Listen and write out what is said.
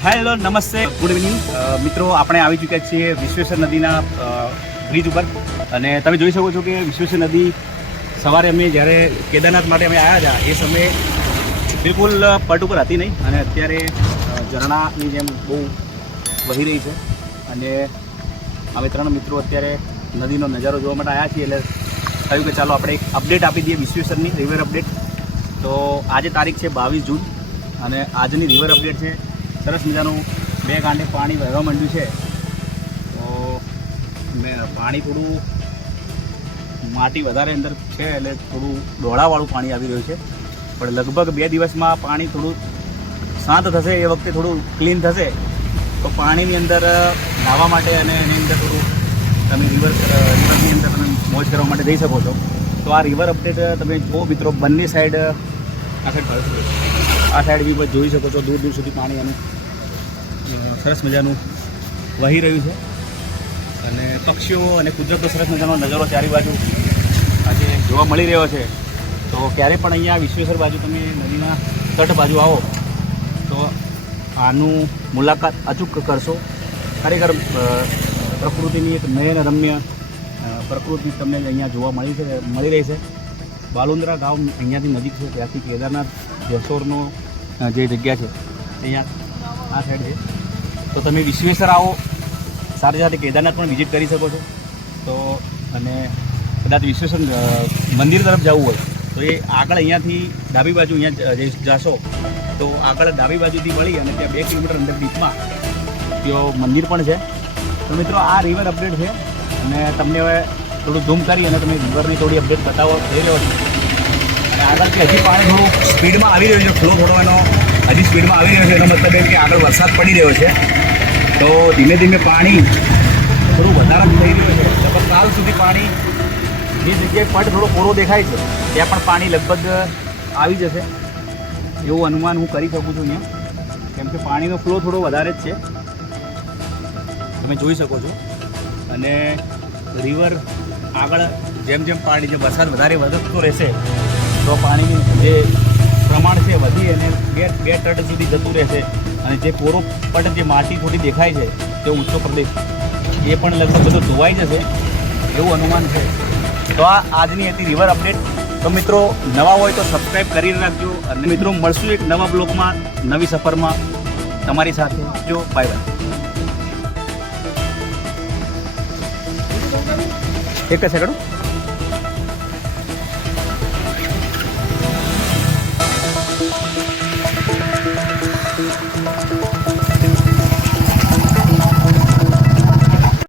Hello, નમસ્તે. Good evening મિત્રો, આપણે આવી ચૂક્યા છીએ વિશ્વેશ્વર નદીના બ્રિજ ઉપર. અને તમે જોઈ શકો છો કે વિશ્વેશ્વર નદી સવારે અમે જ્યારે કેદારનાથ માટે અમે આવ્યા હતા, એ સમયે બિલકુલ પટ ઉપર હતી નહીં. અને અત્યારે ઝરણાની જેમ બહુ વહી રહી છે. અને અમે ત્રણ મિત્રો અત્યારે નદીનો નજારો જોવા માટે આવ્યા છીએ. એટલે થયું કે ચાલો આપણે એક અપડેટ આપી દઈએ વિશ્વેશ્વરની રિવર અપડેટ તો આજે તારીખ છે બાવીસ જૂન. અને આજની રિવર અપડેટ છે સરસ મજાનું બે કાંઠે પાણી વહેવા માંડ્યું છે. તો મેં પાણી થોડું માટી વધારે અંદર છે એટલે થોડું ડોળાવાળું પાણી આવી રહ્યું છે. પણ લગભગ બે દિવસમાં પાણી થોડું શાંત થશે એ વખતે થોડું ક્લીન થશે. તો પાણીની અંદર નાહવા માટે અને એની અંદર થોડું તમે રિવર રિવરની અંદર તમે મોજ કરવા માટે જઈ શકો છો. તો આ રિવર અપડેટ તમે જુઓ મિત્રો બંને સાઈડ આ સાઈડ આ સાઈડ બી જોઈ શકો છો દૂર દૂર સુધી પાણી અ, સરસ મજાનું વહી રહ્યું છે. અને પક્ષીઓ અને કુદરતનો સરસ મજાનો નજારો ચારે બાજુ આજે જોવા મળી રહ્યો છે. તો ક્યારે પણ અહીંયા વિશ્વેશ્વર બાજુ તમે નદીના તટ બાજુ આવો, તો આનું મુલાકાત અચૂક કરશો. ખરેખર પ્રકૃતિની એક નયન રમ્ય પ્રકૃતિ તમને અહીંયા જોવા મળી છે, મળી રહી છે. બાલુંદ્રા ગામ અહીંયાથી નજીક છે, ત્યાંથી કેદારનાથ, જેસોરનો જે જગ્યા છે, અહીંયા આ સાઈડ છે. તો તમે વિશ્વેશ્વર આવો. સાથે સાથે કેદારનાથ પણ વિઝિટ કરી શકો છો. તો અને કદાચ વિશ્વેશ્વર મંદિર તરફ જવું હોય, તો એ આગળ અહીંયાથી ડાબી બાજુ અહીંયા જાશો, તો આગળ ડાબી બાજુથી વળી અને ત્યાં બે કિલોમીટર અંદર બીચમાં ત્યાં મંદિર પણ છે. તો મિત્રો, આ રિવર અપડેટ છે અને તમને હવે થોડું ઝૂમ કરી અને તમે રિવરની થોડી અપડેટ બતાવો થઈ રહ્યો છે અને આગળથી હજી પાણી થોડું સ્પીડમાં આવી રહ્યું છે ફ્લો થોડો એનો હજી સ્પીડમાં આવી રહ્યો છે, એનો મતલબ એમ કે આગળ વરસાદ પડી રહ્યો છે. તો ધીમે ધીમે પાણી થોડું વધારે થઈ રહ્યું છે. લગભગ કાલ સુધી પાણી જે જગ્યાએ પટ થોડો કોરો દેખાય છે. ત્યાં પણ પાણી લગભગ આવી જશે. એવું અનુમાન હું કરી શકું છું અહીંયા. કેમ કે પાણીનો ફ્લો થોડો વધારે જ છે. તમે જોઈ શકો છો. અને રિવર આગળ જેમ જેમ પાણી, જે વરસાદ વધારે વધતો રહેશે, તો પાણીનું જે પ્રમાણ છે વધી અને બે બે તટ સુધી જતું રહેશે. અને જે કોરો પટ જે માટી થોડી દેખાય છે, તે ઊંચો પ્રદેશ, એ પણ લગભગ બધું ધોવાઈ જશે એવું અનુમાન છે. તો આ આજની હતી રિવર અપડેટ તો મિત્રો, નવા હોય તો સબસ્ક્રાઈબ કરી રાખજો. અને મિત્રો, મળશું એક નવા બ્લોગમાં, નવી સફરમાં. તમારી સાથે જો બાય બાય એક જ સેકન્ડ